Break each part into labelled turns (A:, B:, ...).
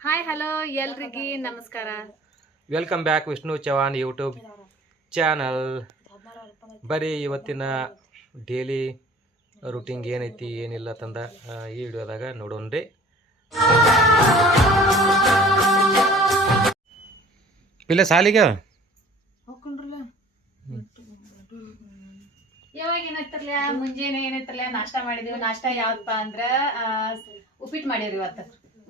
A: Hi hello ಎಲ್ರಿಗಿ ನಮಸ್ಕಾರ.
B: Welcome back Vishnu Chavan YouTube channel ಬರೀ ಇವತ್ತಿನ ಡೈಲಿ ರುಟೀನ್ ಏನೈತಿ ಏನಿಲ್ಲ ತಂದ ಈ ವಿಡಿಯೋದಾಗ ನೋಡೋಣ್ರಿ ಇಲ್ಲ ಸಾಲಿಗೆ?
A: ಯಾವಾಗ ಏನೈತ್ರಲ್ಲ ಮುಂಜಾನೆ ಏನೈತ್ರಲ್ಲ ನಾಷ್ಟ ಮಾಡಿದೀವಿ. ನಾಷ್ಟ ಯಾವ್ದಪ್ಪ ಅಂದ್ರ ಉಪ್ಪಿಟ್ಟು ಮಾಡಿರಿ ಇವತ್ತು.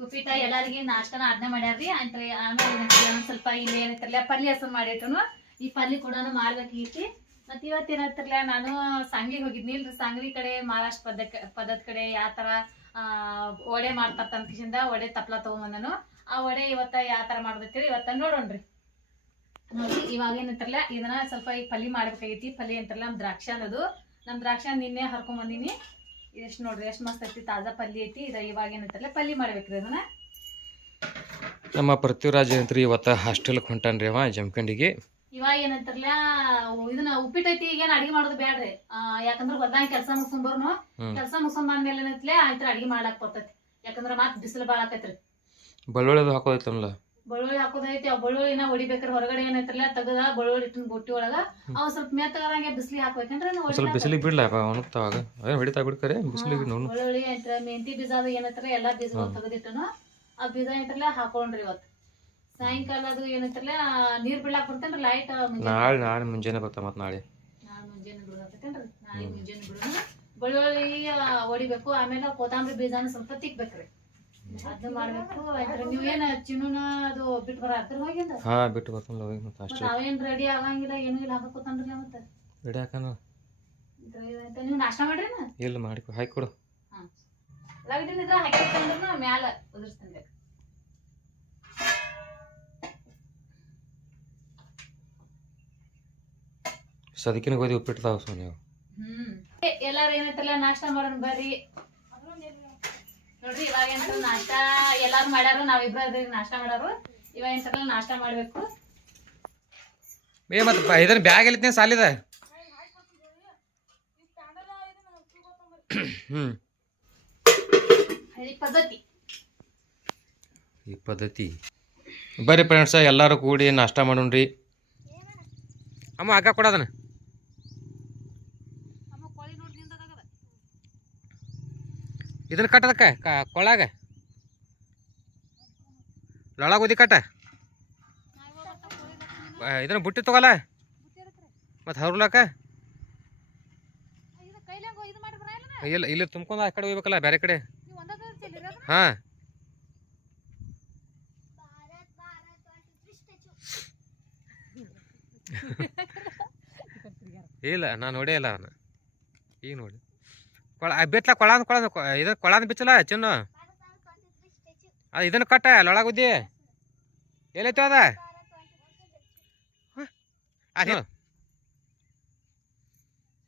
A: ಉಪ್ಪಿಟ್ಟ ಎಲ್ಲಾರಿಗೆ ನಾಷ್ಟನ ಆಜ್ಞೆ ಮಾಡ್ಯಾರ್ರಿ. ಅಂತ್ರಿ ಆಮೇಲೆ ಸ್ವಲ್ಪ ಇಲ್ಲಿ ಏನೈತ್ರಲ್ಲ ಪಲ್ಯ ಹಸನ್ ಮಾಡಿಟ್ರು ಈ ಪಲ್ಯ ಕೂಡ ಮಾಡ್ಬೇಕೈತಿ ಮತ್ ಇವತ್ತು ಏನೈತ್ರಲ್ಲ, ನಾನು ಸಂಗ್ಲಿಗೆ ಹೋಗಿದ್ನಿ ಇಲ್ರಿ ಸಾಂಗ್ಲಿ ಕಡೆ, ಮಹಾರಾಷ್ಟ್ರ ಪದ್ಧತಿ ಪದ್ಧತಿ ಕಡೆ ಯಾವ ತರ ವಡೆ ಮಾಡ್ತಾರ ತನ್ಕಿಸಿಂದ ವಡೆ ತಪ್ಲ ನಾನು ಆ ವಡೆ ಇವತ್ತ ಯಾವ ತರ ಮಾಡ್ಬೇಕ್ರಿ ಇವತ್ತ ನೋಡೋಣ್ರಿ. ನೋಡಿ ಇವಾಗ ಏನಂತಾರಲ್ಲ, ಇದನ್ನ ಸ್ವಲ್ಪ ಈ ಪಲ್ಲಿ ಮಾಡ್ಬೇಕಾಗೈತಿ. ಪಲ್ಲಿ ಅಂತಾರಲ್ಲ ನಮ್ ದ್ರಾಕ್ಷಿ ಅನ್ನೋದು. ನಮ್ ದ್ರಾಕ್ಷಿ ನಿನ್ನೆ ಹರ್ಕೊಂಡ್ ಬಂದಿನಿ ಎಷ್ಟು ನೋಡ್ರಿ ಎಷ್ಟು ಮಸ್ತ್ ಐತಿ ತಾಜಾ ಪಲ್ಯ ಐತಿ ಇದ ಇವಾಗ ಏನಂತಾರಲ್ಲ ಪಲ್ಯ ಮಾಡ್ಬೇಕ್ರಿ ಅದನ್ನ.
B: ನಮ್ಮ ಪೃಥ್ವಿರಾಜ್ ಏನಂತ್ರಿ ಇವತ್ತು ಹಾಸ್ಟೆಲ್ಗೆ ಹೊಂಟಾನ್ರಿ ಅವ ಜಮಖಂಡಿಗೆ.
A: ಇವಾಗ ಏನಂತಾರಲ್ಲ ಇದನ್ನ ಉಪ್ಪಿಟ್ಟೈತಿ ಐತಿ ಏನ್ ಅಡಿಗೆ ಮಾಡೋದು ಬೇಡ್ರಿ ಯಾಕಂದ್ರೆ ಹೊಲ್ದಾಗ ಕೆಲಸ ಮುಗಿಸ್ಕೊಂಬರ್ನು
B: ಹ್ಮ್.
A: ಕೆಲಸ ಮುಗಿಸ್ಕೊಂಬಂದ್ಮೇಲೆ ಏನಂತಲೇ ಆಯ್ತು ಅಡಿಗೆ ಮಾಡಾಕ್ ಬರ್ತೈತಿ. ಯಾಕಂದ್ರ ಮತ್ ಬಿಸಿಲು ಬಾಳ ಆಕೈತ್ರಿ.
B: ಬೆಳ್ಳುಳ್ಳಿದು ಹಾಕೋದೈತಲ್ಲ.
A: ಬೆಳ್ಳುಳ್ಳಿ ಹಾಕೋದೈತಿ ಆ ಬೆಳ್ಳುಳ್ಳಿನ ಹೊಡಿಬೇಕ್ರಿ ಹೊರಗಡೆ ಏನೈತ್ರಲ್ಲ ತೆಗದ ಬೆಳ್ಳುಳ್ಳಿ ಇಟ್ಟಿನ ಬುಟ್ಟಿ ಒಳಗ ಅವ್ ಸ್ವಲ್ಪ ಮೆತ್ತಗದಂಗೆ ಬಿಸ್ಲಿ ಹಾಕ್ಬೇಕಂದ್ರೆ
B: ಸ್ವಲ್ಪ ಬಿಸಿಲಿಗೆ ಬಿಡ್ಲ ಒಣಗ್ತಾವಾಗ ಏನು ಹೊಡಿತಾ ಬಿಡ್ಕರೆ ಬಿಸಿಲಿಗೆ ನೋಡು.
A: ಬೆಳ್ಳುಳ್ಳಿ ಐತ್ರ ಮೆಂತಿ ಬೀಜ ಅದು ಏನೈತ್ರ ಎಲ್ಲಾ ಬೀಜ ತೆಗೆದಿಟ್ಟನು ಆ ಬೀಜ ಐತ್ರಲ್ಲ ಹಾಕೊಂಡ್ರಿ ಇವತ್ತು ಸಾಯಂಕಾಲ ಅದು ಏನೈತ್ರಲ್ಲ ನೀರ್ ಬಿಡ್ಲಾಕ್ ಬರ್ತೇನ್ರಿ ಲೈಟ್
B: ನಾಳೆ ನಾಳೆ ಮುಂಜಾನೆ ಬರ್ತಾ ಮತ್ತೆ ನಾಳೆ.
A: ನಾಳೆ ಮುಂಜಾನೆ ಬಿಡೋದತ್ತೇನ್ರಿ ನಾಳೆ ಮುಂಜಾನೆ ಬಿಡೋಣ ಬೆಳ್ಳುಳ್ಳಿ ಹೊಡಿಬೇಕು ಆಮೇಲೆ ಕೊತ್ತಂಬರಿ ಬೀಜನ ಸ್ವಲ್ಪ ತಿಕ್ಬೇಕ್ರಿ. ಅದನ್ನ ಮಾಡ್ಬೇಕು ನೀವೇನ ಚಿನ್ನೂನ ಅದು ಬಿಟ್ಟು ಬರತ್ತರ ಹೋಗಿಂದ
B: ಹಾ ಬಿಟ್ಟು ಬರ್ತಾನಲ್ಲ ಹೋಗಿ ಮತ್ತೆ ಅಷ್ಟೇ.
A: ನಾವೇನ್ ರೆಡಿ ಆಗಂಗಿಲ್ಲ ಏನು ಇಲ್ಲ ಹಾಕಕ್ ಕೊತ್ತಂಬ್ರಿ ಮತ್ತೆ.
B: ರೆಡಿ ಹಾಕನ
A: ನೀವು ನಾಷ್ಟ ಮಾಡ್ರಿನ?
B: ಇಲ್ಲ ಮಾಡಿ ಹಾಕಿ ಕೊಡು.
A: ಲಗಡಿನ ಇದ್ರ ಹಾಕಿರ್ತಂದ್ರ ಮ್ಯಾಲ ಉದುರ್ಸ್ತಂದೆ
B: ಸದಕಿನ ಗೋಧಿ ಉಪ್ಪಿಟ್ಟು ಸೊ ನೀವು
A: ಹ್ಮ್ ಎಲ್ಲಾರು ನಾಷ್ಟಾ ನಾಷ್ಟ ಮಾಡೋಣ ಬರ್ರಿ. ನೋಡ್ರಿ ಇವಾಗ ಏನಂತ ನಾಷ್ಟ? ಎಲ್ಲಾರು ಮಾಡ್ಯಾರು ನಾವಿಬ್ರು ಅದ್ರಿ ನಾಷ್ಟ ಮಾಡಾರು. ಇವಾಗ ಏನಂತಾರಲ್ಲ ನಾಷ್ಟ ಮಾಡ್ಬೇಕು?
B: ಏ ಮತ್ತೆ ಇದನ್ನ ಬ್ಯಾಗ್ ಎಲ್ಲಿತ್ತೀನಿ ಸಾಲಿದ? ಹ್ಮ್.
A: ಪದ್ಧತಿ.
B: ಈ ಪದ್ಧತಿ. ಬರ್ರಿ ಫ್ರೆಂಡ್ಸ ಎಲ್ಲರೂ ಕೂಡಿ ನಾಷ್ಟ ಮಾಡೋಣ್ರಿ. ಅಮ್ಮ ಅಕ್ಕ ಕೊಡೋದನ? ಇದನ್ನ ಕಟ್ಟದಕ್ಕ ಕ- ಕೊಳಾಗ. ಲೊಳಗ ಉದಿ ಕಟ್ಟ. ಇದನ್ನ ಬುಟ್ಟಿ ತಗೋಲ್ಲ ಮತ್ತು ಹರ್ಲಾಕ ಇಲ್ಲ, ಇಲ್ಲಿ ತುಂಬ್ಕೊಂಡು ಆ ಕಡೆ ಹೋಗ್ಬೇಕಲ್ಲ, ಬೇರೆ ಕಡೆ. ಹಾ. ಇಲ್ಲ, ನಾನು ನೋಡೇ ಇಲ್ಲ ಅವನು. ಈಗ ನೋಡಿ. ಕೊಳ ಬೆತ್ತಲ ಕೊಳ ಅಂದ್ ಕೊಳ ಇದನ್ನ ಕೊಳ ಬಿಚ್ಚಲ ಚಿನ್ನು? ಅದು ಇದನ್ನ ಕಟ್ಟ ಅಲ್ಲೊಳಗುದ್ದಿ ಎಲ್ಲೈತೋ ಅದ? ಅದೇ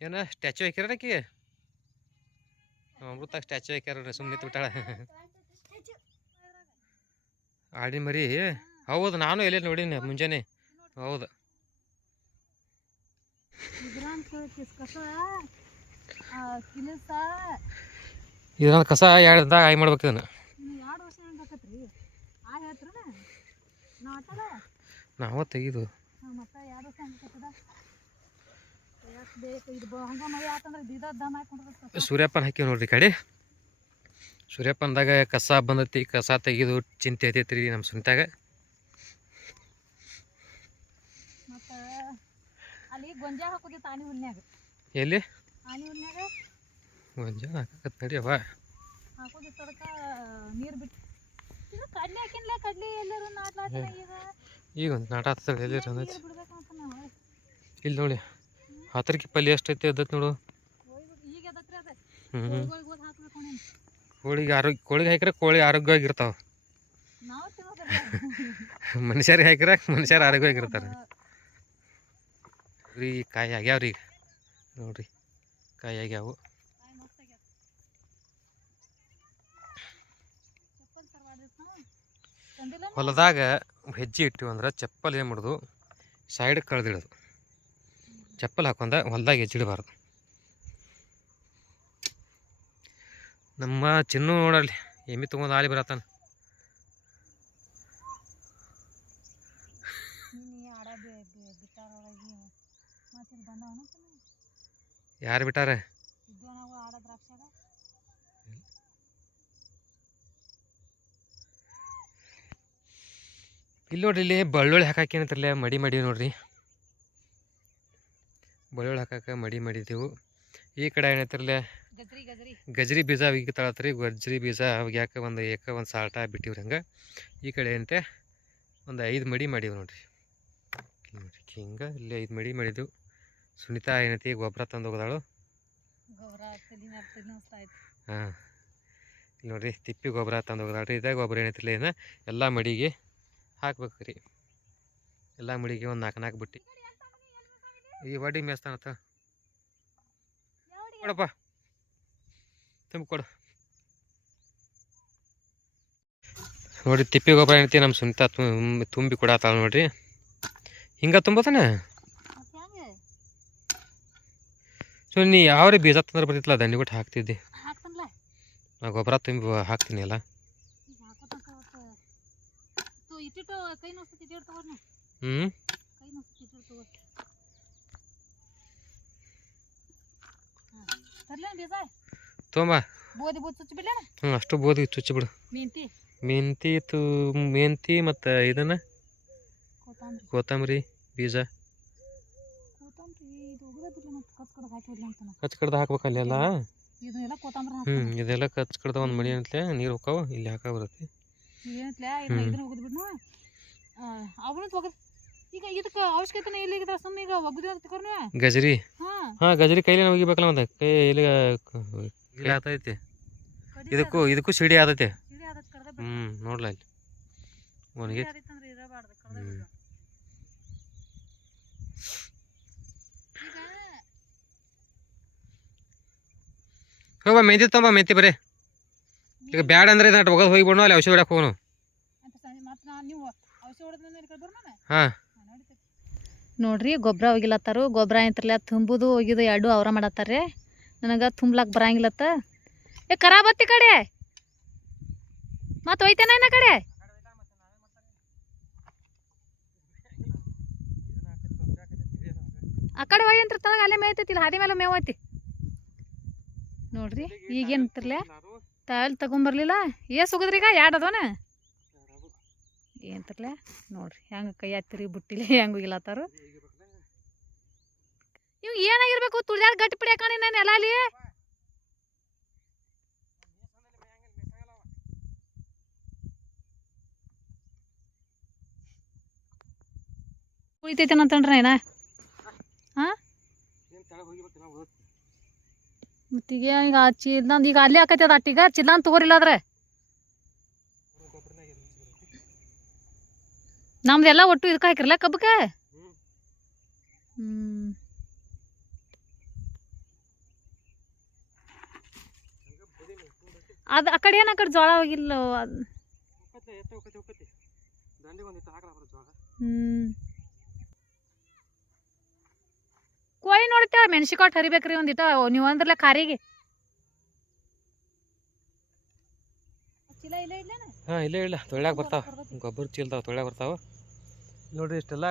B: ಏನ ಸ್ಟ್ಯಾಚು ಹಾಕಿರಕಿ ಅಮೃತ ಸ್ಟ್ಯಾಚು ಹಾಕ್ಯಾರ ಸುಮ್ಮನೆ ಬಿಟ್ಟಾಳ. ಆಡಿ ಮರಿ ಹೌದು ನಾನು ಎಲ್ಲಿ ನೋಡೀನಿ ಮುಂಜಾನೆ. ಹೌದು. ಇದನ್ನ ಕಸ ಎರಡು ಆಯ್ ಮಾಡ್ಬೇಕು ಇದನ್ನ. ನಾವ ತೆಗಿದು. ಸೂರ್ಯಪ್ಪನ ಹಾಕಿ ನೋಡ್ರಿ ಕಡೆ. ಸೂರ್ಯಪ್ಪನದಾಗ ಕಸ ಬಂದೈತಿ ಕಸ ತೆಗಿದು ಚಿಂತೆ ಐತೈತಿ ನಮ್ಮ ಸುನಿತಾಗ. ಎಲ್ಲಿ? ಗೊಂಜಾಳ ಹಾಕತ್
A: ನೀರು ಬಿಟ್ಟು ಕಡ್ಲಿ ಹಾಕಿನ್ಲ ಕಡ್ಲಿ ಎಲ್ಲರೂ ಈಗ?
B: ಒಂದು ನಾಟ ಹತ್ತದ ಎಲ್ಲಿ ಬಂದೈತಿ
A: ನೀರು ಬಿಡ್ಬೇಕಂತ ನಾವು?
B: ಇಲ್ಲಿ ನೋಡಿ ಹತ್ತರಕ್ಕೆ ಪಲ್ಯ ಎಷ್ಟೈತೆ ಅದತ್ ನೋಡು. ಕೋಳಿಗೆ ಆರೋಗ್ಯ ಕೋಳಿಗೆ ಹಾಕಿದ್ರೆ ಕೋಳಿ ಆರೋಗ್ಯವಾಗಿರ್ತಾವ. ಮನುಷ್ಯರಿಗೆ ಹಾಕಿದ್ರೆ ಮನುಷ್ಯರು ಆರೋಗ್ಯವಾಗಿರ್ತಾರೆ. ರೀ ಕಾಯಿ ಆಗ್ಯಾವ್ರಿ ಈಗ. ನೋಡ್ರಿ. ಕಾಯಿ ಆಗ್ಯಾವು ಹೊಲದಾಗ ಹೆಜ್ಜೆ ಇಟ್ಟಿವಿ ಅಂದ್ರೆ ಚಪ್ಪಲ್ ಏನು ಮಾಡೋದು? ಸೈಡ್ ಕಳೆದಿಡೋದು. ಚಪ್ಪಲ್ ಹಾಕೊಂಡ ಹೊಲದಾಗ ಹೆಜ್ಜಿಡಬಾರ್ದು ನಮ್ಮ ಚಿನ್ನು ನೋಡಲಿ ಎಮ್ಮಿ ತೊಗೊಂಡು ಆಲಿ ಬರತ್ತಾನ
A: ಬಿಟ್ಟಾರ ಮತ್ತೆ ಬಂದವನ
B: ಯಾರು ಬಿಟ್ಟಾರೆ? ಇಲ್ಲಿ ನೋಡ್ರಿ, ಇಲ್ಲಿ ಬೆಳ್ಳುಳ್ಳಿ ಹಾಕಕ್ಕೆ ಏನಂತಾರಲ್ಲ ಮಡಿ ಮಡಿ ನೋಡ್ರಿ. ಬೆಳ್ಳುಳ್ಳಿ ಹಾಕಾಕ ಮಡಿ ಮಾಡಿದೆವು. ಈ ಕಡೆ ಏನೈತಿರಲ್ಲ
A: ಗಜ್ರಿ
B: ಬೀಜ ಬೀಜ ತಳತ್ರಿ. ಗಜ್ರಿ ಬೀಜ ಯಾಕೆ ಒಂದು ಏಕ ಒಂದು ಸಾಲ್ಟ ಬಿಟ್ಟಿವ್ರಿ ಹಂಗೆ. ಈ ಕಡೆ ಏನಂತೆ, ಒಂದು ಐದು ಮಡಿ ಮಾಡೀವಿ ನೋಡ್ರಿ. ನೋಡ್ರಿ, ಹಿಂಗೆ ಇಲ್ಲಿ ಐದು ಮಡಿ ಮಾಡಿದೆವು. ಸುನಿತಾ ಏನೈತಿ ಗೊಬ್ಬರ ತಂದು ಹೋಗದಾಳು? ಹಾಂ. ಇಲ್ಲಿ ನೋಡ್ರಿ ತಿಪ್ಪಿ ಗೊಬ್ಬರ ತಂದು ಹೋಗದಾಳ್ರಿ ಇದಾಗ ಗೊಬ್ಬರ ಏನೈತಿಲ್ಲ ಏನು? ಎಲ್ಲ ಮಡಿಗೆ ಹಾಕ್ಬೇಕು ರೀ. ಎಲ್ಲ ಮಡಿಗೆ ಒಂದು ನಾಲ್ಕು ನಾಲ್ಕು ಬಿಟ್ಟು. ಈ ವಡಿ ಮೇಸ್ತಾನತ್ತ ಕೊಡಪ್ಪ. ತುಂಬ ಕೊಡು. ನೋಡ್ರಿ ತಿಪ್ಪಿ ಗೊಬ್ಬರ ಏನೈತಿ ನಮ್ಮ ಸುನಿತಾ ತುಂಬಿ ಕೊಡತ್ತಾಳ ನೋಡ್ರಿ. ಹಿಂಗೆ ತುಂಬತಾನೆ
A: ಮತ್ತೆ ಹೆಂಗೆ
B: ಸೊ ನೀ ಯಾವ್ರಿ ಬೀಜ ತಂದ್ರೆ ಬರ್ತಿತ್ತಲ್ಲ ದಂಡಿ ಬಿಟ್ಟು ಹಾಕ್ತಿದ್ದೆ. ನಾ ಗೊಬ್ಬರ ತುಂಬಿ ಹಾಕ್ತೀನಿ
A: ಅಲ್ಲ
B: ಹ್ಞೂ ತೊಂಬ ಹ್ಞೂ ಅಷ್ಟು ಬೋದಿ ಚುಚ್ಚಿ ಬಿಡು.
A: ಮೆಂತಿ?
B: ಮೆಂತಿ ತು ಮೆಂತಿ ಮತ್ತು ಇದನ್ನು
A: ಕೊತ್ತಂಬರಿ
B: ಬೀಜ
A: ಕೊತ್ತಂಬರಿ ಇದು ಉಗುಳೋದಿಲ್ಲ ಮತ್ತೆ ಕಚ್ ಕಡ್ದು
B: ಹಾಕ್ಬೇಕು ಅಲ್ಲೆಲ್ಲ ಹ್ಞೂ
A: ಹಾಕ್ತಾನ
B: ಇದೆಲ್ಲ ಕಚ್ ಕಡ್ದ ಒಂದು ಮಡಿ ಅಂತಲೇ ನೀರು ಹೋಕಾವು ಇಲ್ಲಿ ಹಾಕ ಬರುತ್ತೆ.
A: ಏನತ್ಲೆ ಇದನ್ನ
B: ಹ್ಮ್.
A: ಇದನ್ನ ಒಗದ್ ಬಿಡ್ನು? ಅವನು ಈಗ ಇದಕ್ಕೆ ಅವಶ್ಯಕತೆನೇ ಇಲ್ಲ ಈಗ ಸುಮ್ಮನೆ ಈಗ ಒಗದು ಅಂತ ತಗೋರ್ ನೀವು
B: ಗಜರಿ?
A: ಹಾ.
B: ಹಾಂ ಗಜರಿ ಕೈಲಿ ಒಗಿಬೇಕಲ್ಲ ಮತ್ತೆ ಕೈ ಇಲ್ಲಿ ಇಲ್ಲಿ ಆತೈತಿ. ಇದಕ್ಕೂ ಇದಕ್ಕೂ ಸಿಡಿ ಆತೈತಿ.
A: ಸಿಡಿ ಆದತ್ ಕಡ್ದ
B: ಹ್ಞೂ ನೋಡ್ಲ ಇಲ್ಲಿ. ಒಣಗಿ
A: ಆದಿತ್ತಂದ್ರೆ ಇರಬಾರ್ದು ಕಡ್ದ
B: ಹ್ಮ್.
A: ಬಿಡು. ಈಗ
B: ಹೋಗ ಮೆಂತಿ ತೊಂಬ ಮೆಂತಿ ಬರೀ. ಈಗ ಬ್ಯಾಡ ಅಂದ್ರೆ ಇದನ್ನ ಒಗದು ಹೋಗಿಬಿಡೋಣ ಅಲ್ಲಿ ಔಷಧಿ ಹೊಡಕ್ಕೆ ಹೋಗೋಣ ಹಾಂ.
A: ನೋಡ್ರಿ ಗೊಬ್ಬರ ಹೋಗಿಲ್ಲತ್ತಾರು ಗೊಬ್ಬರ ಐತ್ರಲ್ಲ ತುಂಬುದು ಹೋಗಿದ್ದು ಎರಡು ಅವ್ರ ಮಾಡತ್ತಾರ್ರಿ. ನನಗೆ ತುಂಬಲಾಕ್ ಬರಂಗಿಲ್ಲತ್ತ. ಏ ಖರಾಬ್ ಬತ್ತಿ ಕಡೆ. ಮತ್ತೆ ಒಯ್ತೇನ ಕಡೆ? ಆ ಕಡೆ ಹೋಯ್ ಅಂತ ತಳಗ ಅಲ್ಲೇ ಮೇಯ್ತೈತಿ ಹಾದಿ ಮೇಲೆ ಮೇವ್ ಐತಿ ಈಗೇನು ಈಗೇನಂತಿರ್ಲೆ ತಾಯಲ್ಲಿ ತಗೊಂಬರ್ಲಿಲ್ಲ? ಏ ಈಗ? ಎರಡು ಅದವನ? ಏನಂತಿರ್ಲೆ ನೋಡ್ರಿ ಹೆಂಗೆ ಕೈ ಹತ್ತಿರಿ ಬುಟ್ಟಿಲಿ ಹೆಂಗೆ ಹೋಗಿಲತ್ತಾರು ಇವ್ ಏನಾಗಿರ್ಬೇಕು? ತುಳಿದಾಡ್ ಗಟ್ಟಿ piಡಿ ಕಾಣಿ ನಾನು ಎಲ್ಲ ಅಲ್ಲಿ ಉಳಿತೈತೆ ಅಂತಂದ್ರೆ ಏನ ಮತ್ತೀಗ ಈಗ ಚಿಲ್ದಂದು ಈಗ ಅಲ್ಲೇ ಆಕೈತಿ ಅದು ಅಟ್ಟಿಗ ತಗೋರಿಲ್ಲ ಆದ್ರೆ. ನಮ್ದೆಲ್ಲ ಒಟ್ಟು ಇದಕ್ಕೆ ಹಾಕಿರಲ್ಲ ಕಬ್ಬಕ್ಕೆ? ಹ್ಮ್. ಅದು ಆ ಕಡೆ ಏನು ಆ ಕಡೆ ಜೋಳ ಹೋಗಿಲ್ಲ ಅದು. ಹ್ಮ್. ಕೋಳಿ ನೋಡ್ತೇವೆ ಮೆಣಸಿಕಾಟ್ ಹರಿಬೇಕ್ರಿ ಒಂದಿಟ ನೀವು ಅಂದ್ರಲ್ಲ ಕಾರಿಗೆ. ಹಾಂ ಇಲ್ಲ
B: ಇಲ್ಲೇ ಇಲ್ಲ ತೊಳ್ಯಾಗ ಬರ್ತಾವ. ಗೊಬ್ಬರ ಚೀಲ್ದಾವ ತೊಳ್ಯಾಗ ಬರ್ತಾವ. ನೋಡ್ರಿ ಇಷ್ಟೆಲ್ಲ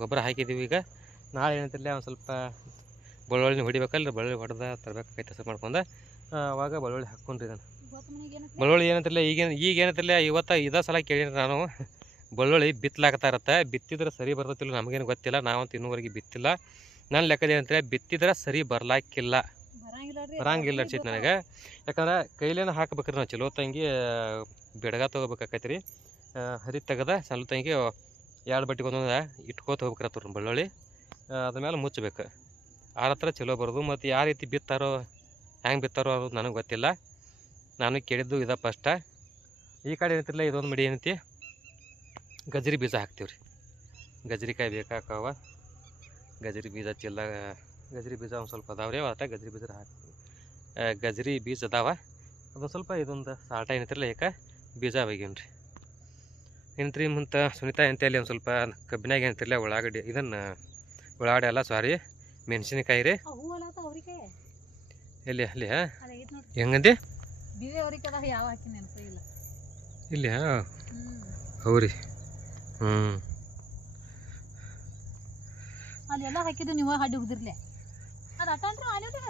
B: ಗೊಬ್ಬರ ಹಾಕಿದ್ದೀವಿ ಈಗ. ನಾಳೆ ಏನಂತಿಲ್ಲ ಒಂದು ಸ್ವಲ್ಪ ಬೆಳ್ಳುಳ್ಳಿ ಹೊಡಿಬೇಕಲ್ರಿ ಬೆಳ್ಳುಳ್ಳಿ ಹೊಡೆದ ತರ್ಬೇಕಾಯ್ತು ಹೆಸರು ಮಾಡ್ಕೊಂಡು. ಆ, ಅವಾಗ ಬೆಳ್ಳುಳ್ಳಿ ಹಾಕ್ಕೊಂಡ್ರಿ
A: ನಾನು ಬಳ್ಳೊಳ್ಳಿ
B: ಬೆಳ್ಳುಳ್ಳಿ ಏನಂತಿಲ್ಲ ಈಗೇನು ಈಗ ಏನಂತಿಲ್ಲ ಇವತ್ತು ಇದೇ ಸಲ ಕೇಳಿರಿ ನಾನು. ಬೆಳ್ಳುಳ್ಳಿ ಬಿತ್ತಲಾಗ್ತಾ ಇರತ್ತೆ. ಬಿತ್ತಿದ್ರೆ ಸರಿ ಬರ್ತೈತಿಲ್ಲ ನಮಗೇನು ಗೊತ್ತಿಲ್ಲ. ನಾವಂತೂ ಇನ್ನೂವರೆಗೆ ಬಿತ್ತಿಲ್ಲ. ನನ್ನ ಲೆಕ್ಕದ ಏನಂತಾರೆ ಬಿತ್ತಿದ್ರೆ ಸರಿ ಬರ್ಲಾಕಿಲ್ಲ.
A: ಬರಂಗಿಲ್ಲ
B: ಅನ್ಸಿತ್ತು ನನಗೆ. ಯಾಕಂದ್ರೆ ಕೈಲೇನ ಹಾಕ್ಬೇಕ್ರಿ ನಾವು ಚಲೋ ತಂಗಿ ಬೆಡಗ ತೊಗೋಬೇಕಾಕೈತಿ ರೀ ಹರಿ ತೆಗದ ಸಲ ತಂಗಿ ಎರಡು ಬಟ್ಟೆಗೆ ಒಂದೊಂದು ಇಟ್ಕೋತ ಹೋಗ್ಬೇಕತ್ತವ್ರ ಬೆಳ್ಳುಳ್ಳಿ. ಆ, ಅದ್ರ ಮೇಲೆ ಮುಚ್ಚಬೇಕು. ಆರ ಹತ್ರ ಚಲೋ ಬರೋದು ಮತ್ತು ಯಾವ ರೀತಿ ಬಿತ್ತಾರೋ ಹೆಂಗೆ ಬಿತ್ತಾರೋ ಅದು ನನಗೆ ಗೊತ್ತಿಲ್ಲ. ನಾನು ಕೇಳಿದ್ದು ಇದ ಫಸ್ಟ. ಈ ಕಡೆ ಏನಂತಿಲ್ಲ ಇದೊಂದು ಮಡಿ ಏನೈತಿ? ಗಜರಿ ಬೀಜ ಹಾಕ್ತೀವಿ ರೀ ಗಜರಿಕಾಯಿ ಬೇಕಾಕವ. ಗಜರಿ ಬೀಜ ಚಿಲ್ಲ ಗಜರಿ ಬೀಜ ಒಂದು ಸ್ವಲ್ಪ ಅದಾವ ರೀ ಒಟ್ಟ ಗಜರಿ ಬೀಜ ಹಾಕಿ ಗಜರಿ ಬೀಜ ಅದಾವ. ಅದೊಂದು ಸ್ವಲ್ಪ ಇದೊಂದು ಸಾಲ್ಟ ಏನೈತಿರಲ್ಲ ಏಕೆ ಬೀಜ ಒಗ್ಯೇನ್ರಿ ಏನಂತ್ರಿ ಮುಂತ ಸುನೀತಾ ಅಂತ ಅಲ್ಲಿ ಒಂದು ಸ್ವಲ್ಪ ಕಬ್ಬಿನಾಗ ಏನಂತಿರಲ್ಲ ಉಳ್ಳಾಗಡ್ಡಿ ಇದನ್ನು ಉಳ್ಳಾಗಡ್ಡಿ ಅಲ್ಲ ಸಾರಿ ಮೆಣಸಿನಕಾಯಿ ರೀ. ಎಲ್ಲಿ ಅಲ್ಲಿ ಹೆಂಗಂದಿ?
A: ಇಲ್ಲ.
B: ಹೌರಿ ಹ್ಞೂ
A: ಅಲ್ಲಿ ಎಲ್ಲ ಹಾಕಿದ್ದು ನೀವು ಹಡ್ಡಿ ಉಗ್ದಿರ್ಲೆ. ಅದು ಅಟ ಅಂದ್ರೆ ಆನಿವ್ರಿ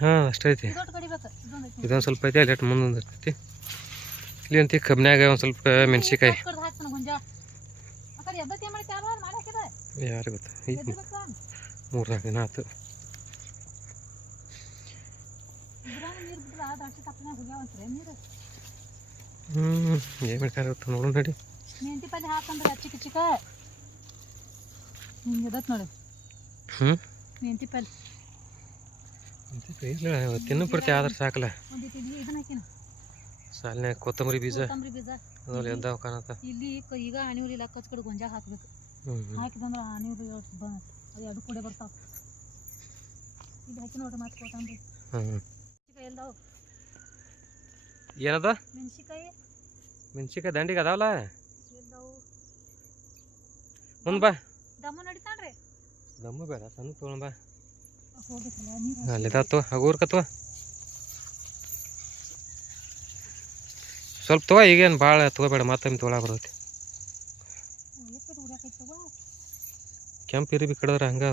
B: ಹಾಂ ಅಷ್ಟೈತಿ
A: ಇದೊಟ್ಟು ಕಡಿಬೇಕು ಇದೊಂದು ಐತಿ.
B: ಇದೊಂದು ಸ್ವಲ್ಪ ಐತಿ ಅಲ್ಲಿ ಮುಂದೊಂದು ಐತಿ. ಇಲ್ಲಿ ಅಂತಿ ಕಬ್ನ್ಯಾಗ ಒಂದ್ ಸ್ವಲ್ಪ ಮೆಣಸಿಕಾಯಿ ಯಾರು ಗೊತ್ತ? ಮೂರು ನಾಲ್ಕು ದಿನ ಆಯ್ತು ಹ್ಞೂ ಏನು ಬೇಕಾದ್ರೆ ಗೊತ್ತ ನೋಡು ನಡಿ.
A: ಮೆಂತಿ ಪಲ್ಯ ಹಾಕಂದ್ರೆ ಚಿಕ್ಕ ಚಿಕ್ಕ ಹಿಂಗೆ ನೋಡಿ.
B: ಹ್ಞೂ
A: ಮೆಂತಿ ಪಲ್ಯ
B: ಇಲ್ಲ ತಿನ್ನು ಬಿಡ್ತಿ ಆದ್ರೆ ಸಾಕಲ್ಲ. ಸಾಲಿನ ಕೊತ್ತಂಬರಿ ಬೀಜ. ಅದ್ರಲ್ಲಿ ಎದ್ದಾವ ಕಾಣತ್ತ?
A: ಇಲ್ಲಿ ಈಗ ಆಣಿವ್ರಿ ಇಲ್ಲ ಕಚ್ ಕಡೆ ಗೊಂಜಾಳ ಹಾಕ್ಬೇಕು.
B: ಹಾಕಿ ಹ್ಞೂ
A: ಹಾಕಿದಂದ್ರೆ ಆಣಿವ್ರಿ ಬ ಅದು ಎರಡು ಕೂಡ ಬರ್ತಾವ. ಇಲ್ಲಿ ಹಾಕಿ ನೋಡ್ರಿ ಮತ್ತೆ ಕೊತ್ತಂಬರಿ. ಎಲ್ಲದಾವು
B: ಏನದ?
A: ಮೆಣಸಿಕಾಯಿ
B: ಮೆಣಸಿಕಾಯಿ ದಂಡಿಗೆ ಅದಾವಲ್ಲ? ಮುಂದೆ ಬಾ.
A: ದಮ್ಮ ನಡಿತಾನ್ರಿ.
B: ದಮ್ಮು ಬೇಡ ಸಣ್ಣ ತೊಗೊಂಡ್ ಬಾ
A: ಹೋಗ್ಬೇಕಲ್ಲ ನೀರು
B: ಅಲ್ಲಿದಾತು ಹಗೂರ್ಕತ್ವ ಸ್ವಲ್ಪ ತಗೋ ಈಗೇನು ಭಾಳ ತಗೋಬೇಡ ಮತ್ತೊಮ್ಮೆ ತೊಗೊಳ ಬರುತ್ತೆ ಕೆಂಪು ಇರಿಬಿ ಕಡಿದ್ರೆ ಹಂಗೆ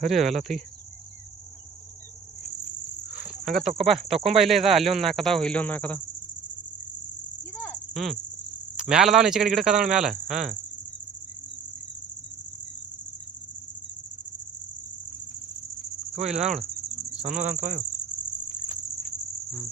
B: ಹರಿ ಅವೆಲ್ಲ ತೆಗಿ ಹಂಗೆ ತಕೊಬಾ ತಕೊಂಬ ಇಲ್ಲೇ ಇದ ಅಲ್ಲಿ ಒಂದು ನಾಲ್ಕು ಅದಾವ ಇಲ್ಲಿ ಒಂದು ನಾಲ್ಕು ಅದಾವ ಹ್ಞೂ ಮ್ಯಾಲ ಅದಾವ ಈಚೆ ಕಡೆ ಗಿಡಕ್ಕೆ ಅದಾವ ಮ್ಯಾಲ ಹಾಂ ತಗೋ ಇಲ್ಲ ನೋಡು ಸಣ್ಣದಂತ ತಗೋ ಇವು ಹ್ಞೂ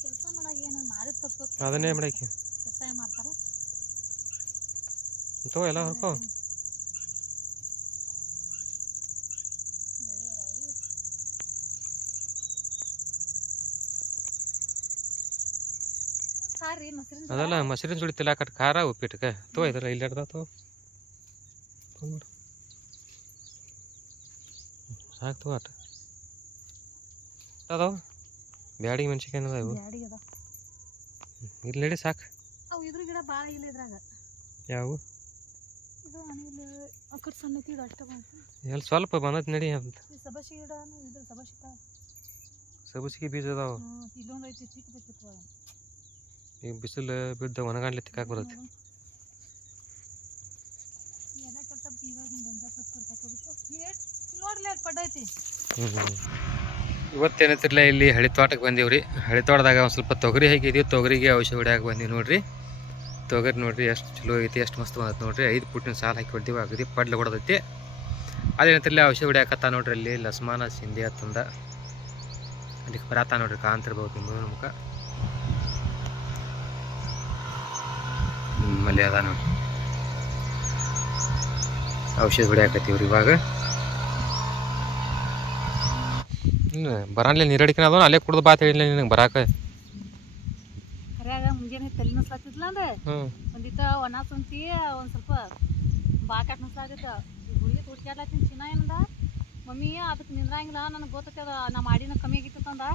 A: ಕೆಲಸ ಮಾಡಾಗ ಏನು ಮಾರಿದ ತಪ್ಪು
B: ಅದನ್ನೇ ಮಾಡಾಕಿ
A: ಕೆಲಸ ಮಾಡ್ತಾರ
B: ತಗೋ ಎಲ್ಲ ಹೊರ್ಕೋ
A: ಸಾರಿ ಮೊಸರಿನ
B: ಅದಲ್ಲ ಮೊಸರಿನ ಸುಳಿ ತಿಲಾಕಟ್ ಖಾರ ಉಪ್ಪಿಟ್ಟಕ್ಕೆ ತೋ ಇದ್ರ ಇಲ್ಲಿ ಹಿಡ್ದ ತೋ. ಸಾಕು ತಗೋ ಅಟ ಅದಾವ ಬ್ಯಾಡಿಗೆ ಇವು? ನಡಿ ಸಾಕು.
A: ಅವು ಇದ್ರ ಗಿಡ ಭಾಳ ಇಲ್ಲ ಇದ್ರಾಗ.
B: ಯಾವು? ಎಲ್ಲಿ ಸ್ವಲ್ಪ ಬಂದೈತಿ ನಡಿ ಅಂತ.
A: ಸಬಸಿ ಗಿಡ
B: ಸಬಸಿಗೆ ಬೀಜ ಅದಾವ.
A: ಇಲ್ಲೊಂದು ಐತಿ ಚಿಕ್ಕ
B: ಈಗ ಬಿಸಿಲು ಬಿದ್ದ ಒಣಗಾಡ್ಲಿ ತಿಕ್ಕಾಕ್ ಬರುತ್ತೆ? ಇವತ್ತೇನತಿರ್ಲ ಇಲ್ಲಿ ಹಳಿ ತೋಟಕ್ಕೆ ಬಂದೀವ್ರಿ ಹಳಿ ತೋಟದಾಗ ಒಂದು ಸ್ವಲ್ಪ ತೊಗರಿ ಹಾಕಿದೀವಿ. ತೊಗರಿಗೆ ಔಷಧಿ ಹೊಡ್ಯಾಕ ಬಂದೀವಿ ನೋಡ್ರಿ. ತೊಗರಿ ನೋಡ್ರಿ ಎಷ್ಟು ಚಲೋ ಐತಿ ಎಷ್ಟು ಮಸ್ತ್ ಬಂದೈತೆ ನೋಡ್ರಿ. ಐದು ಪುಟ್ಟಿನ ಸಾಲ ಹಾಕಿ ಹೊಡ್ದೀವಿ ಅಗದಿ ಪಡ್ಲ ಹೊಡೆದೈತಿ. ಅದೇನತಿರ್ಲಿ ಔಷಧಿ ಹೊಡಿಯಾಕತ್ತ ನೋಡ್ರಿ ಅಲ್ಲಿ ಲಸ್ಮಾನ ಸಿಂಧಿ ಅಂತಂದ ಅಲ್ಲಿ ಬರತ್ತ ನೋಡ್ರಿ ಕಾಂತಿರ್ಬೋದು ನಿಮ್ಮ ಮುಖ. ಹ್ಮ್, ಅಲ್ಲಿ ಅದ ನೋಡ್ರಿ ಔಷಧಿ ಹೊಡ್ಯಾಕತ್ತೀವ್ರಿ ಇವಾಗ. ಬರಲ್ಲ ನೀರಡಿಕೆ ಅದ ಅಲ್ಲೇ ಕುಡ್ದು ಬಾತ್ ಹೇಳಿಲ್ಲ ನಿನಗೆ ಬರಾಕ.
A: ಮುಂಜಾನೆ ತಲೆ ನುಸ್ಲಾತಿದ್ಲ ಅಂದ್ರೆ? ಒಂದಿತ್ತ ಒಣ ಸುಂತಿ ಒಂದು ಸ್ವಲ್ಪ ಬಾಕಾಟ್ ನುಸ್ಲಾತಿದ್ದ ಗುಳಿಗೆ ತುಡ್ಕ್ಯಾಡ್ಲತ್ತೀನಿ ಚಿನ್ನ ಏನಂದ? ಮಮ್ಮಿ ಅದಕ್ಕೆ ನಿಂದ್ರಂಗಿಲ್ಲ ನನಗೆ ಗೊತ್ತಾಗ್ತದ ನಾ ಮಾಡಿನ ಕಮ್ಮಿ ಆಗಿತ್ತು ಅಂದ.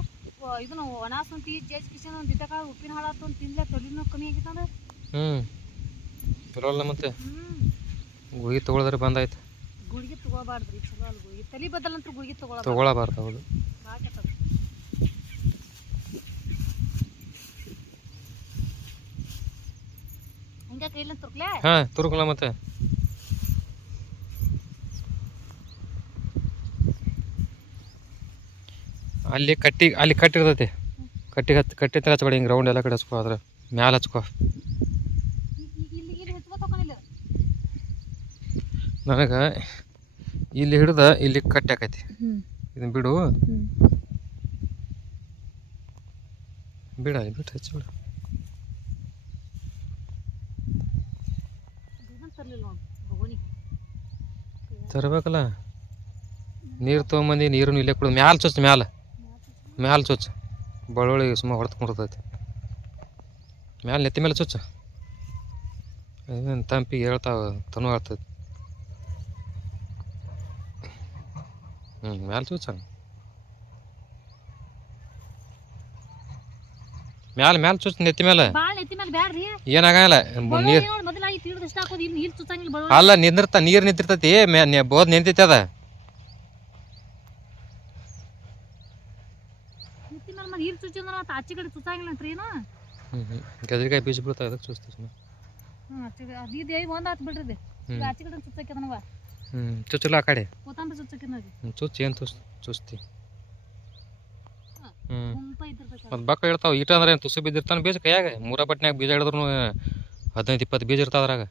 A: ಇದನ್ನು ಒಣ ಸುಂತಿ ಜೇಜ್ ಕಿಶನ್ ಒಂದು ಉಪ್ಪಿನ ಹಾಳಾತು ಅಂತ ತಿಂದ್ಲೆ ತಲೆನೂ ಕಮ್ಮಿ ಆಗಿತ್ತಂದ
B: ಹ್ಞೂ ಬರೋಲ್ಲ ಮತ್ತೆ?
A: ಹ್ಞೂ
B: ಗುಳಿಗೆ ತೊಗೊಳದ್ರೆ ಬಂದಾಯ್ತು.
A: ಗುಳಿಗೆ ತಗೋಬಾರ್ದ್ರಿ ಚಲೋ ಅಲ್ಲ ಗುಳಿಗೆ ತಲೆ ಬದಲಂತ್ರ ಗುಳಿಗೆ ತಗೊಳಬಾರ್ದು.
B: ತೊಗೊಳಬಾರ್ದು ಹೌದು.
A: ಹಾ ಹಿಂಗ ಕೈಲಿ ತುರ್ಕ್ಲೆ?
B: ಹಾಂ ಮತ್ತೆ. ಅಲ್ಲಿ ಕಟ್ಟಿ ಅಲ್ಲಿ ಕಟ್ಟಿರ್ತೈತಿ. ಕಟ್ಟಿಗೆ ಹತ್ತು ಕಟ್ಟಿ ತರ ಹಚ್ಬೇಡಿ ಹಿಂಗೆ ರೌಂಡ್ ಎಲ್ಲ ಕಡೆ ಹಚ್ಕೋ ಅದ್ರ ಮ್ಯಾಲೆ ಹಚ್ಕೋ
A: ಇಲ್ಲಿ ಇಲ್ಲಿ ಹೆಚ್ಚು ತಕೊಂಡಿಲ್ಲ
B: ನನಗೆ ಇಲ್ಲಿ ಹಿಡ್ದ ಇಲ್ಲಿ ಕಟ್ಟಿ ಆಕೈತಿ
A: ಹ್ಞೂ
B: ಇದನ್ನ ಬಿಡು. ಬಿಡ ಬಿಟ್ಟು
A: ಇದನ್ನ ತರ್ಲಿಲ್ಲ
B: ತರಬೇಕಲ್ಲ? ನೀರು ತೊಗೊಂಬಂದು ನೀರು ಇಲ್ಲೇ ಕುಡಿದು ಮ್ಯಾಲ ಚೊಚ್ಚ ಮ್ಯಾಲ. ಮ್ಯಾಲ ಚೊಚ್ಚ. ಬಳ್ಳುಳ್ಳಿ ಸುಮ್ಮ ಹೊಡೆದ್ಕೊಂಡಿರ್ತೈತಿ ಮ್ಯಾಲ ನೆತ್ತಿ ಮೇಲೆ ಚೊಚ್ಚ. ಏನು ತಂಪಿಗೆ ಹೇಳ್ತಾವ ತನು ಆಗ್ತೈತಿ ಹ್ಞೂ ಮ್ಯಾಲೆ ಮ್ಯಾಲ ಮ್ಯಾಲ ಮ್ಯಾಲೆ ಚೊಚ್ಚ ನೆತ್ತಿ ಮೇಲೆ ಏನಾಗಲ್ಲ ನೀರು ಅಲ್ಲ ನಿಂದಿರ್ತ ನೀರು ನಿಂತಿರ್ತತಿ ಬೋದ್ ನಿಂತೈತಿ ಅದ ಗಜರಿಕಾಯಿ ಬೀಜ ಬೀಳ್ತಾವೆ ಅದಕ್ಕೆ ಚೂಸ್ತೀವಿ
A: ಸುತ್ತಾಕ್ಯದನವ
B: ಆ ಕಡೆ.
A: ಕೊತ್ತಂಬರಿ ಸುತ್ತಾಕ್ಯದ ನೋಡಿ
B: ಚುಚ್ಚಿ ಏನು ತುಸ್ ಚುಸ್ತಿ ಹ್ಞೂ ಮತ್ತು ಬಕ್ಕ ಇರ್ತಾವೆ ಈಟ ಅಂದ್ರೆ ಏನು ತುಸು ಬಿದ್ದಿರ್ತಾನೆ ಬೀಜ ಕೈಯಾಗ? ಮೂರ ಬಟ್ನ್ಯಾಗ ಬೀಜ ಹಿಡಿದ್ರು ಹದಿನೈದು ಇಪ್ಪತ್ತು ಬೀಜ ಇರ್ತಾವ ಅದ್ರಾಗ.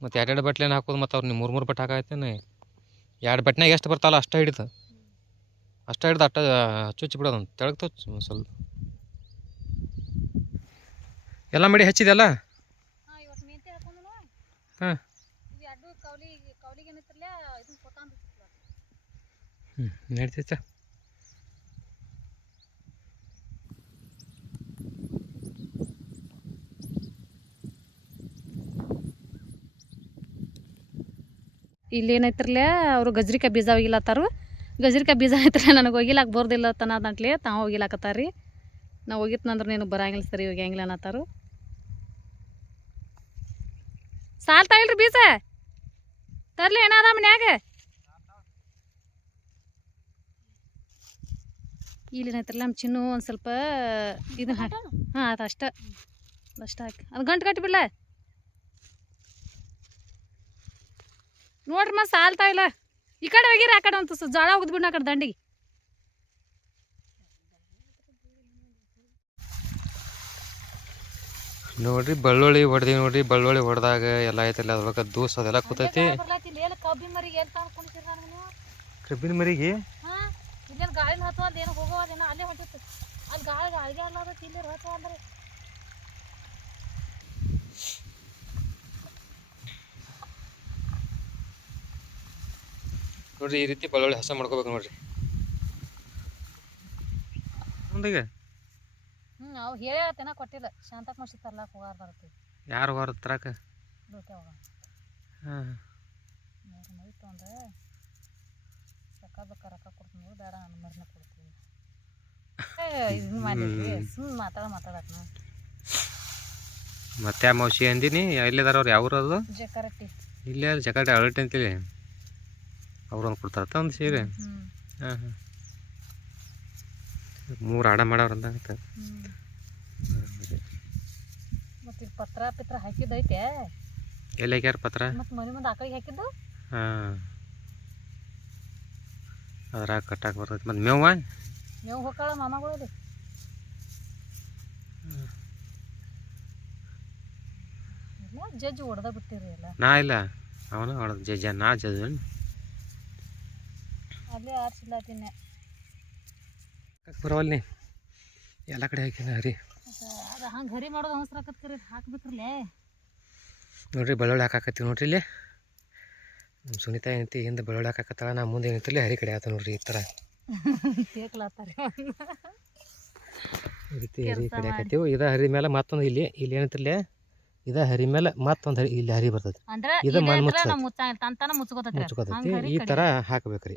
B: ಮತ್ತೆ ಎರಡೆರಡು ಬಟ್ಲೆನ ಹಾಕೋದು ಮತ್ತು ಅವ್ರು ನೀವು ಮೂರು ಮೂರು ಬಟ್ಟೆ ಹಾಕಾಯ್ತೇನೆ ಎರಡು ಬಟ್ನ್ಯಾಗ ಎಷ್ಟು ಬರ್ತಾವಲ್ಲ ಅಷ್ಟೇ ಹಿಡಿತು ಅಷ್ಟೇ ಹಿಡ್ದು ಅಟ್ಟ ಚುಚ್ಚಿ ಬಿಡೋದು ತೆಳಗ್ತು ಸ್ವಲ್ಪ. ಎಲ್ಲ ಮಡಿ ಹಚ್ಚಿದೆಲ್ಲ
A: ಹಾಂ ಇವತ್ತು ಮೆಂತೆ ಹಾಕೊಂಡು
B: ಹಾಂ.
A: ಇದು ಎರಡು ಕೌಲಿ ಕೌಲಿಗೆ ಏನಿತ್ತಿರಲ್ಲ ಇದನ್ನ ಕೊತ್ತಂಬರಿ ಸುತ್ತಲ
B: ಹ್ಞೂ ನಡೀತೈತೆ
A: ಇಲ್ಲಿ ಏನೈತ್ರಲ್ಲ ಅವರು ಗಜ್ರಿಕಾಯಿ ಬೀಜ ಒಗಿಲತ್ತಾರು. ಗಜ್ರಿಕಾಯಿ ಬೀಜ ಐತ್ರಲ್ಲ ನನಗೆ ಒಗಿಲಾಕ ಬರ್ದಿಲ್ಲ ತನ ಅದಂಟ್ಲಿ ತಾವು ಒಗಿಲಾಕತ್ತಾರ ರೀ ನಾವು ಹೋಗಿತ್ತಂದ್ರೆ ನೀನು ಬರಂಗಿಲ್ಲ ಸರಿ ಹೋಗ್ಯಾಂಗಿಲ್ಲ ಅನ್ನತ್ತಾರು. ಸಾಲ್ತಾ ತಗಲ್ರಿ ಬೀಜ? ತರ್ಲಿ ಏನಾದ ಮನ್ಯಾಗ. ಇಲ್ಲಿ ಏನೈತ್ರಲ್ಲ ನಮ್ಮ ಚಿನ್ನು ಒಂದು ಸ್ವಲ್ಪ ಇದು ಹಾಕಿ ಹಾಂ, ಅದು ಅಷ್ಟ. ಅಷ್ಟು ಹಾಕಿ. ಅದು ಗಂಟು ಕಟ್ಟಿ ಬಿಡ್ಲ? ನೋಡ್ರಿ ಮತ್ತೆ ಸಾಲ್ತಾ ಇಲ್ಲ. ಈ ಕಡೆ ಹೋಗಿರಿ, ಆ ಕಡೆ ಒಂದು ಜೋಳ ಹೋಗ್ದು ಬಿಡ್ನ ಆ ಕಡೆ ದಂಡಿಗೆ.
B: ನೋಡ್ರಿ ಬೆಳ್ಳುಳ್ಳಿ ಹೊಡ್ದಿ ನೋಡ್ರಿ ಬೆಳ್ಳುಳ್ಳಿ ಹೊಡೆದಾಗ ಎಲ್ಲ ಐತಲ್ಲ ಅದ್ರೊಳಗೆ ದೂಸ್ ಅದೆಲ್ಲ ಕೂತೈತಿ. ಕಬ್ಬಿನ ಮರಿಗೆ ನೋಡ್ರಿ ಈ ರೀತಿ ಬೆಳ್ಳುಳ್ಳಿ ಹಸ ಮಾಡ್ಕೋಬೇಕು ನೋಡ್ರಿ. ಮುಂದಿಗೆ?
A: ಹ್ಞೂ ಅವು ಹೇಳತ್ತೇನ ಕೊಟ್ಟಿಲ್ಲ. ಶಾಂತಕ್ ಮಸಿ ತರ್ಲಾಕ ಹೋಗಾರ ಬರುತ್ತೆ
B: ಯಾರು ಹೊರ ತರಕ
A: ದೋಕೆ ಹೋಗ
B: ಹಾಂ.
A: ಮೂರು ಮೈ ರೊಕ್ಕ ಬೇಕಾ ರೊಕ್ಕ ಕೊಡ್ತೀನಿ ನೋಡು, ಬೇಡ ನನ್ನ ಮರಿನ ಕೊಡ್ತೀನಿ. ಇದನ್ನ ಮಾಡಿದ್ವಿ ಸುಮ್ಮನೆ ಮಾತಾಡ ಮಾತಾಡಕ್ ನಾವು
B: ಮತ್ತೆ ಆ ಮೌಸಿ ಅಂದಿನಿ ಎಲ್ಲಿದಾರ ಅವ್ರು? ಯಾವ್ರು ಅದು?
A: ಜಕರಟ್ಟಿ
B: ಇಲ್ಲೇ ಜಕರಟ್ಟಿ ಅಳಟ್ ಅಂತೇಳಿ ಅವ್ರು ಒಂದು ಕೊಡ್ತಾರತ್ತ ಒಂದು ಸೀರೆ? ಹಾಂ ಹಾಂ ಮೂರು ಆಡ ಮಾಡವ್ರ ಅಂತ
A: ಹ್ಞೂ ಮತ್ತು ಪತ್ರ ಪಿತ್ರ ಹಾಕಿದ್ದೈತೆ
B: ಎಲ್ಲಿ ಹಾಕ್ಯಾರ ಪತ್ರ?
A: ಮತ್ತು ಮನೆ ಮುಂದೆ ಆಕಳಿಗೆ ಹಾಕಿದ್ದು?
B: ಹಾಂ. ಅದ್ರಾಗ ಕಟ್ಟಾಕ ಬರ್ತೈತಿ. ಮತ್ತು ಮೇವ
A: ಮೇವು ಹೋಗ್ಕಾಳ ಮಾಮಗಳು ಜಜ್ಜಿ ಹೊಡೆದ ಬಿಟ್ಟಿರಿ ಎಲ್ಲ.
B: ನಾ ಇಲ್ಲ. ಅವನು ಹೊಡೆದ ಜಜ್ಜ ನಾ ಜಜ್ಜ
A: ಅಲ್ಲೇ ಆರ್ಸಿಲ್ಲತ್ತೀನಿ
B: ಬರವಲ್ ನೀ. ಎಲ್ಲ ಕಡೆ ಹಾಕಿನ ಹರಿ.
A: ಹಂಗೆ ಹರಿ ಮಾಡೋದು ಅವಸರಕತ್ಕರಿ ಹಾಕ್ಬೇಕ್ರಲ್ಲೇ
B: ನೋಡ್ರಿ ಬೆಳ್ಳುಳ್ಳಿ ಹಾಕಾಕತ್ತೀವಿ ನೋಡ್ರಿ ಇಲ್ಲಿ. ನಮ್ಮ ಸುನೀತಾ ಏನೈತಿ ಹಿಂದೆ ಬೆಳ್ಳುಳ್ಳಿ ಹಾಕಾಕತ್ತಾಳ ನಾ ಮುಂದೆ ಏನೈತಿಲ್ಲ ಹರಿ ಕಡೆ ಆತ ನೋಡ್ರಿ ಈ ಥರ ರೀತಿ ಹರಿ ಕಡೆ. ಹಾಕತ್ತೀವಿ. ಇದ ಹರಿ ಮೇಲೆ ಮತ್ತೊಂದು ಇಲ್ಲಿ ಇಲ್ಲಿ ಏನೈತಿಲ್ಲ ಇದ ಹರಿ ಮೇಲೆ ಮತ್ತೊಂದು ಹರಿ ಇಲ್ಲಿ ಹರಿ ಬರ್ತೈತಿ ಇದು
A: ಇದೇ
B: ಮುಚ್ಚ-
A: ಮುಚ್ಕೋತೈತಿ
B: ಈ ಥರ ಹಾಕಬೇಕ್ರಿ.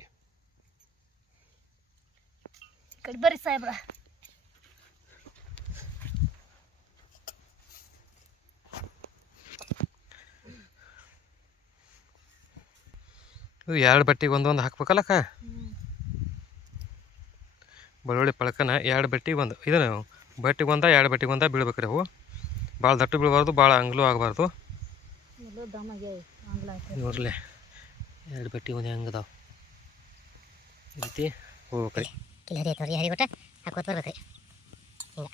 A: ಕಡೆ ಬರ್ರಿ ಸಾಹೇಬ್ರ.
B: ಎರಡು ಬಟ್ಟಿಗೆ ಒಂದೊಂದು ಹಾಕ್ಬೇಕಲ್ಲಕ್ಕ? ಬೆಳ್ಳುಳ್ಳಿ ಪಳಕನ ಎರಡು ಬಟ್ಟಿಗೆ ಒಂದು. ಇದನ್ನು ಬಟ್ಟಿಗೆ ಒಂದ ಎರಡು ಬಟ್ಟಿಗೆ ಒಂದ ಬೀಳ್ಬೇಕ್ರಿ ಅವು. ಭಾಳ ದಟ್ಟು ಬೀಳಬಾರ್ದು ಭಾಳ ಅಂಗ್ಲೂ ಆಗಬಾರ್ದು. ನೋಡ್ಲೆ ಎರಡು ಬಟ್ಟಿ ಒಂದು ಹೆಂಗದಾವ ರೀತಿ ಹೋಗ್ಬೇಕ್ರಿ.
C: ಇಲ್ಲಿ ಹರಿ ಐತೆ ನೋಡ್ರಿ ಹರಿ ಕೊಟ್ಟ ಹಾಕೋತ ಬರ್ಬೇಕ್ರಿ ಹಿಂಗೆ